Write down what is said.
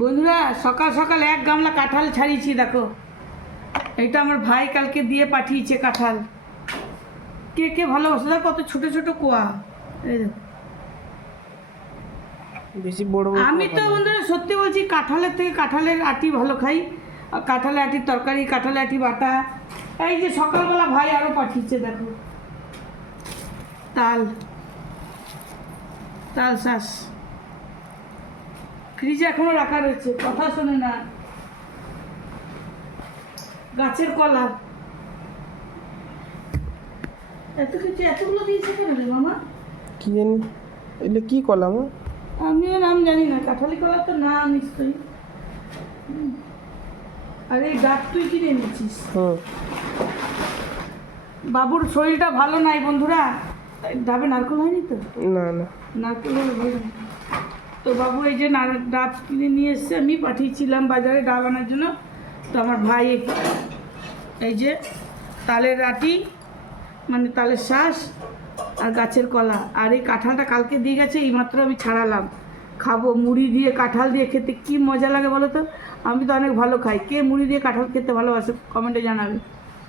বন্ধুরা সকাল সকাল এক গামলা কাঁঠাল ছাড়িয়েছি, দেখো এটা আমার ভাই কালকে দিয়ে পাঠিয়েছে কাঁঠাল। কে কে ভালোবাসে, দেখো কত ছোট ছোট কোয়া। এই দেখো, বেশি বড় বড় আমি তো বন্ধুরা সত্যি বলছি কাঁঠালের থেকে কাঁঠালের আটি ভালো খাই। আর কাঁঠালের আটির তরকারি, কাঁঠালের আটি বাটা। এই যে সকালবেলা ভাই আরও পাঠিয়েছে, দেখো তাল তাল শাঁস ফ্রিজে এখনো রাখা রয়েছে, কথা শোনে না। গাছের কলা, এত কিছু এতগুলো দিয়েছে কেন রে মামা? কি জানি এগুলো কি কলা মা? আমিও নাম জানি না, কাঁঠালি কলা তো না নিশ্চয়ই। আর এই ডাব তুই কিনে এনেছিস? বাবুর শরীরটা ভালো নাই বন্ধুরা, ডাবে নারকেল হয়নি তো? না না, নারকেল হলে ভালো না। তো বাবু এই যে ডাব কিনে নিয়ে এসছে, আমি পাঠিয়েছিলাম বাজারে ডাব আনার জন্য। তো আমার ভাই এই যে তালের আটি, মানে তালের শাঁস আর গাছের কলা, আর এই কাঁঠালটা কালকে দিয়ে গেছে, এইমাত্র আমি ছাড়ালাম। খাবো মুড়ি দিয়ে কাঁঠাল দিয়ে খেতে কি মজা লাগে বলো তো। আমি তো অনেক ভালো খাই। কে মুড়ি দিয়ে কাঁঠাল খেতে ভালোবাসে কমেন্টে জানাবে।